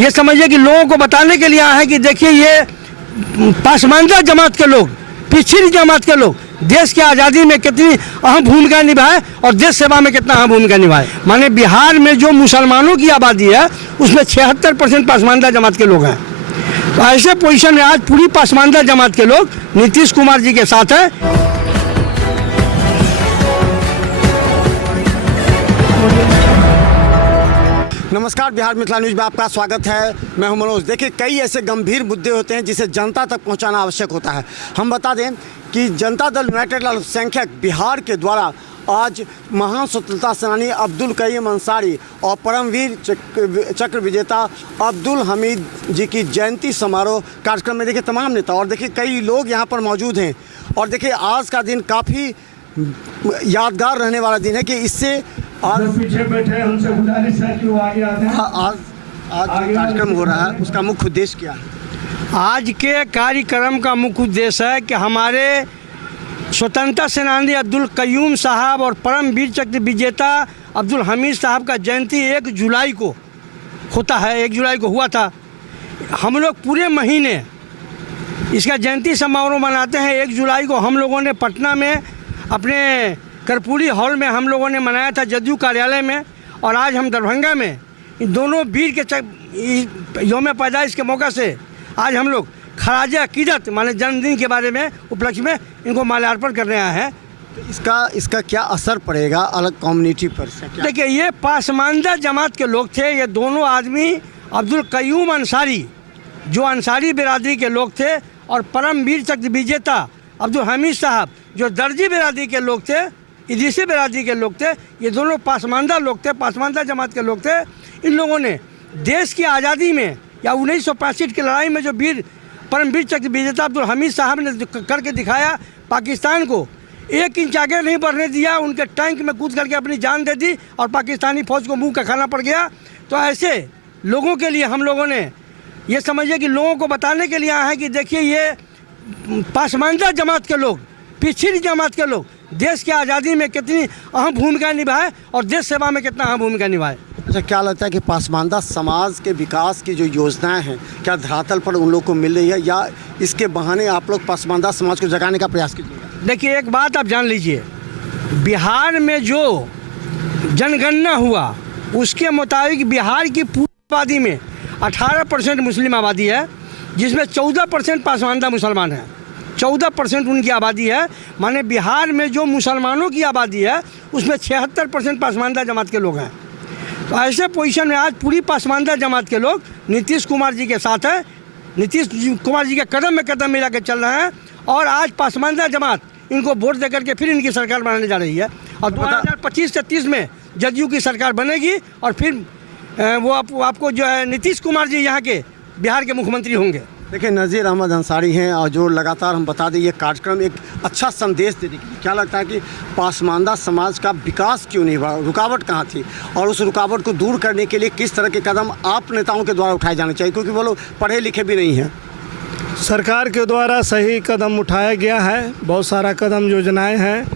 ये समझिए कि लोगों को बताने के लिए आए हैं कि देखिए ये पसमानदा जमात के लोग, पिछड़ी जमात के लोग देश की आज़ादी में कितनी अहम भूमिका निभाए और देश सेवा में कितना अहम भूमिका निभाए। माने बिहार में जो मुसलमानों की आबादी है उसमें 76% पसमानदा जमात के लोग हैं। तो ऐसे पोजीशन में आज पूरी पसमानदा जमात के लोग नीतीश कुमार जी के साथ है। नमस्कार, बिहार मिथिला न्यूज में आपका स्वागत है। मैं हूं मनोज। देखिए, कई ऐसे गंभीर मुद्दे होते हैं जिसे जनता तक पहुंचाना आवश्यक होता है। हम बता दें कि जनता दल यूनाइटेड अल्पसंख्यक बिहार के द्वारा आज महान स्वतंत्रता सेनानी अब्दुल कयूम अंसारी और परमवीर चक्र विजेता अब्दुल हमीद जी की जयंती समारोह कार्यक्रम में देखिए तमाम नेता और देखिए कई लोग यहाँ पर मौजूद हैं। और देखिए आज का दिन काफ़ी यादगार रहने वाला दिन है कि इससे आज पीछे बैठे हमसे गुजारिश है कि वो आगे आ जाएं। आज कार्यक्रम हो रहा है, उसका मुख्य उद्देश्य क्या है? आज के कार्यक्रम का मुख्य उद्देश्य है कि हमारे स्वतंत्रता सेनानी अब्दुल कयूम साहब और परमवीर चक्र विजेता अब्दुल हमीद साहब का जयंती 1 जुलाई को होता है। 1 जुलाई को हुआ था। हम लोग पूरे महीने इसका जयंती समारोह मनाते हैं। 1 जुलाई को हम लोगों ने पटना में अपने कर्पूरी हॉल में हम लोगों ने मनाया था, जदयू कार्यालय में। और आज हम दरभंगा में इन दोनों वीर के यौम पैदाइश के मौका से आज हम लोग खराज अकीदत माने जन्मदिन के बारे में उपलक्ष्य में इनको माल्यार्पण करने आए हैं। तो इसका क्या असर पड़ेगा अलग कम्युनिटी पर? देखिए, ये पसमानदा जमात के लोग थे। ये दोनों आदमी अब्दुल कयूम अंसारी जो अंसारी बिरादरी के लोग थे और परमवीर चक्र विजेता अब्दुल हमीद साहब जो दर्जी बिरादरी के लोग थे, इदरीसी बिरादरी के लोग थे। ये दोनों पसमानदा लोग थे, पसमानदा जमात के लोग थे। इन लोगों ने देश की आज़ादी में या 1965 की लड़ाई में जो वीर परमवीर चक्र विजेता अब्दुल हमीद साहब ने करके दिखाया, पाकिस्तान को 1 इंच आगे नहीं बढ़ने दिया, उनके टैंक में कूद करके अपनी जान दे दी और पाकिस्तानी फ़ौज को मुंह का खाना पड़ गया। तो ऐसे लोगों के लिए हम लोगों ने ये समझिए कि लोगों को बताने के लिए आए हैं कि देखिए ये पसमानदा जमात के लोग, पिछड़ी जमात के लोग देश की आज़ादी में कितनी अहम भूमिका निभाए और देश सेवा में कितना अहम भूमिका निभाए। अच्छा, क्या लगता है कि पसमानदा समाज के विकास की जो योजनाएं हैं क्या धरातल पर उन लोग को मिल रही है या इसके बहाने आप लोग पसमानदा समाज को जगाने का प्रयास कीजिएगा? देखिए, एक बात आप जान लीजिए, बिहार में जो जनगणना हुआ उसके मुताबिक बिहार की पूरी आबादी में 18% मुस्लिम आबादी है, जिसमें 14% पसमानदा मुसलमान हैं। 14% उनकी आबादी है। माने बिहार में जो मुसलमानों की आबादी है उसमें 76% पसमानदा जमात के लोग हैं। तो ऐसे पोजीशन में आज पूरी पसमानदा जमात के लोग नीतीश कुमार जी के साथ है। नीतीश कुमार जी के कदम में कदम मिला के चल रहे हैं और आज पसमानदा जमात इनको वोट दे करके फिर इनकी सरकार बनाने जा रही है। और 2025 से 30 में जदयू की सरकार बनेगी और फिर वो आपको जो है नीतीश कुमार जी यहाँ के बिहार के मुख्यमंत्री होंगे। देखिए, नज़ीर अहमद अंसारी हैं और जो लगातार हम बता दें ये कार्यक्रम एक अच्छा संदेश देने के लिए, क्या लगता है कि पसमानदा समाज का विकास क्यों नहीं हुआ, रुकावट कहाँ थी और उस रुकावट को दूर करने के लिए किस तरह के कदम आप नेताओं के द्वारा उठाए जाने चाहिए, क्योंकि वो लोग पढ़े लिखे भी नहीं हैं? सरकार के द्वारा सही कदम उठाया गया है। बहुत सारा कदम योजनाएं हैं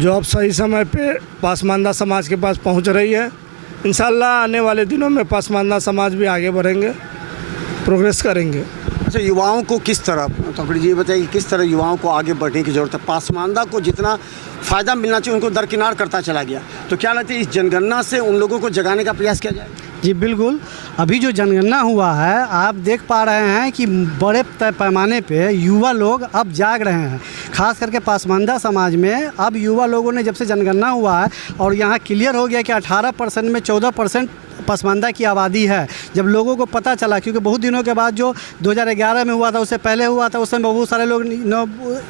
जो अब सही समय पे पसमानदा समाज के पास पहुंच रही है। इंशाल्लाह आने वाले दिनों में पसमानदा समाज भी आगे बढ़ेंगे, प्रोग्रेस करेंगे। अच्छा, युवाओं को किस तरह, तो जी बताइए कि किस तरह युवाओं को आगे बढ़ने की ज़रूरत है? पसमानदा को जितना फ़ायदा मिलना चाहिए उनको दरकिनार करता चला गया। तो क्या लगता है इस जनगणना से उन लोगों को जगाने का प्रयास किया जाए? जी बिल्कुल। अभी जो जनगणना हुआ है आप देख पा रहे हैं कि बड़े पैमाने पे युवा लोग अब जाग रहे हैं। खास करके पसमानदा समाज में अब युवा लोगों ने, जब से जनगणना हुआ है और यहाँ क्लियर हो गया कि 18% में 14% पसमानदा की आबादी है। जब लोगों को पता चला, क्योंकि बहुत दिनों के बाद जो 2011 में हुआ था, उससे पहले हुआ था, उस समय बहुत सारे लोग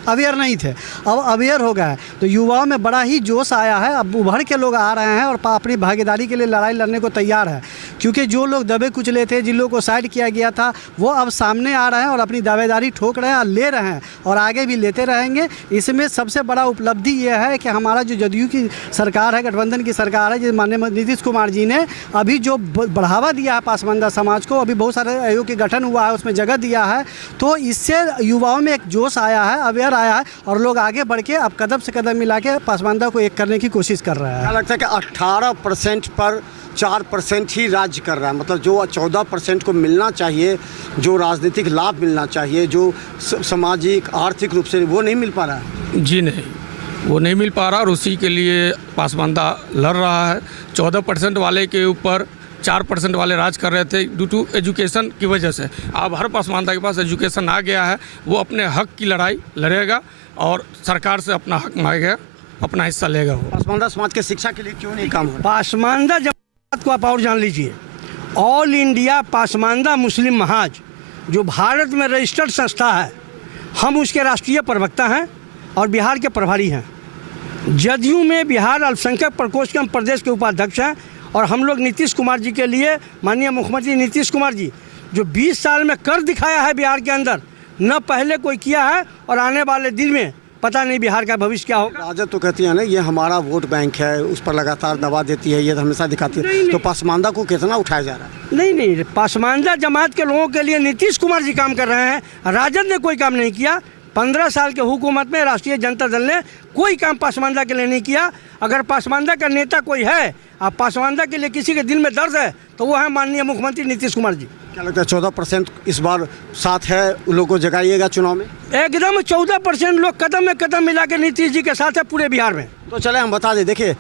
अवेयर नहीं थे, अब अवेयर हो गए। तो युवाओं में बड़ा ही जोश आया है। अब उभर के लोग आ रहे हैं और अपनी भागीदारी के लिए लड़ाई लड़ने को तैयार है। क्योंकि जो लोग दबे कुचले थे, जिन लोगों को साइड किया गया था, वो अब सामने आ रहे हैं और अपनी दावेदारी ठोक रहे हैं और ले रहे हैं और आगे भी लेते रहेंगे। इसमें सबसे बड़ा उपलब्धि ये है कि हमारा जो जदयू की सरकार है, गठबंधन की सरकार है, जिस माननीय नीतीश कुमार जी ने अभी अभी जो बढ़ावा दिया है पासमानदा समाज को, अभी बहुत सारे आयोग के गठन हुआ है, उसमें जगह दिया है, तो इससे युवाओं में एक जोश आया है, अवेयर आया है और लोग आगे बढ़ के अब कदम से कदम मिला के पासमानदा को एक करने की कोशिश कर रहा है। क्या लगता है कि 18% पर 4% ही राज्य कर रहा है, मतलब जो 14% को मिलना चाहिए, जो राजनीतिक लाभ मिलना चाहिए, जो सामाजिक आर्थिक रूप से, वो नहीं मिल पा रहा है? जी नहीं, वो नहीं मिल पा रहा और उसी के लिए पासमानदा लड़ रहा है। 14% वाले के ऊपर 4% वाले राज कर रहे थे ड्यू टू एजुकेशन की वजह से। अब हर पासमानदा के पास एजुकेशन आ गया है, वो अपने हक की लड़ाई लड़ेगा और सरकार से अपना हक मांगेगा, अपना हिस्सा लेगा। वो पासमानदा समाज के शिक्षा के लिए क्यों नहीं काम हो रहा? पासमानदा जमात को आप और जान लीजिए, ऑल इंडिया पासमानदा मुस्लिम महाज जो भारत में रजिस्टर्ड संस्था है, हम उसके राष्ट्रीय प्रवक्ता हैं और बिहार के प्रभारी हैं। जदयू में बिहार अल्पसंख्यक प्रकोष्ठ के हम प्रदेश के उपाध्यक्ष हैं और हम लोग नीतीश कुमार जी के लिए, माननीय मुख्यमंत्री नीतीश कुमार जी जो 20 साल में कर दिखाया है बिहार के अंदर, न पहले कोई किया है और आने वाले दिन में पता नहीं बिहार का भविष्य क्या होगा। राजद तो कहती है ना ये हमारा वोट बैंक है, उस पर लगातार दबा देती है, ये तो हमेशा दिखाती है, तो पासमानदा को कितना उठाया जा रहा है? नहीं, पासमानदा जमात के लोगों के लिए नीतीश कुमार जी काम कर रहे हैं, राजद ने कोई काम नहीं किया। 15 साल के हुकूमत में राष्ट्रीय जनता दल ने कोई काम पासमानदा के लिए नहीं किया। अगर पासमानदा का नेता कोई है, आप पासमानदा के लिए किसी के दिल में दर्द है, तो वो है माननीय मुख्यमंत्री नीतीश कुमार जी। क्या लगता है 14% इस बार साथ है, उन लोगों को जगाइएगा चुनाव में? एकदम 14% लोग कदम में कदम मिला के नीतीश जी के साथ है पूरे बिहार में। तो चले हम बता दें, देखिए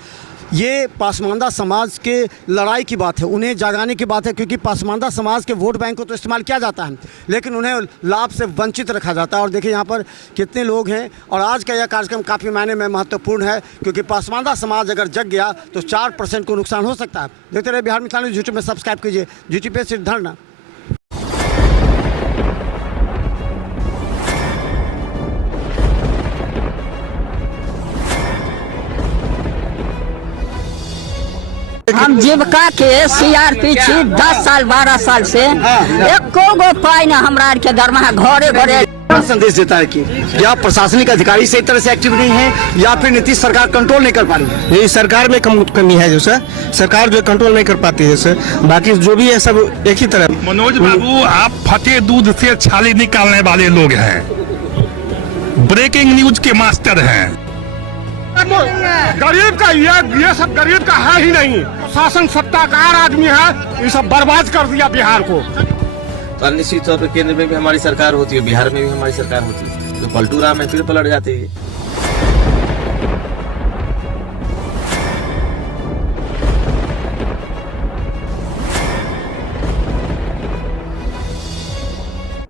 ये पासमानदा समाज के लड़ाई की बात है, उन्हें जगाने की बात है, क्योंकि पासमानदा समाज के वोट बैंक को तो इस्तेमाल किया जाता है लेकिन उन्हें लाभ से वंचित रखा जाता है। और देखिए यहाँ पर कितने लोग हैं और आज का यह कार्यक्रम काफ़ी मायने में महत्वपूर्ण है, क्योंकि पासमानदा समाज अगर जग गया तो 4% को नुकसान हो सकता है। देखते रहे बिहार मिथिला न्यूज़, यूट्यूब में सब्सक्राइब कीजिए, यूट्यूब पे सिर्फ धरना। हम जीविका के CRP छी 10 साल 12 साल से, एको गो पाई ना हमरा के दरमाहा घरे घरे। संदेश देता है कि या प्रशासनिक अधिकारी सही तरह से एक्टिव नहीं है या फिर नीतीश सरकार कंट्रोल नहीं कर पा रही है? यही सरकार में कमी है जो सर, सरकार जो कंट्रोल नहीं कर पाती है सर, बाकी जो भी है सब एक ही तरह। मनोज बाबू, आप फटे दूध से छाली निकालने वाले लोग हैं, ब्रेकिंग न्यूज के मास्टर हैं। गरीब का ये सब गरीब का है ही नहीं, शासन सत्ताकार आदमी है, ये सब बर्बाद कर दिया बिहार को। तो निश्चित तौर पर केंद्र में भी हमारी सरकार होती है, बिहार में भी हमारी सरकार होती है, तो पलटू राम में फिर पलट जाते हैं।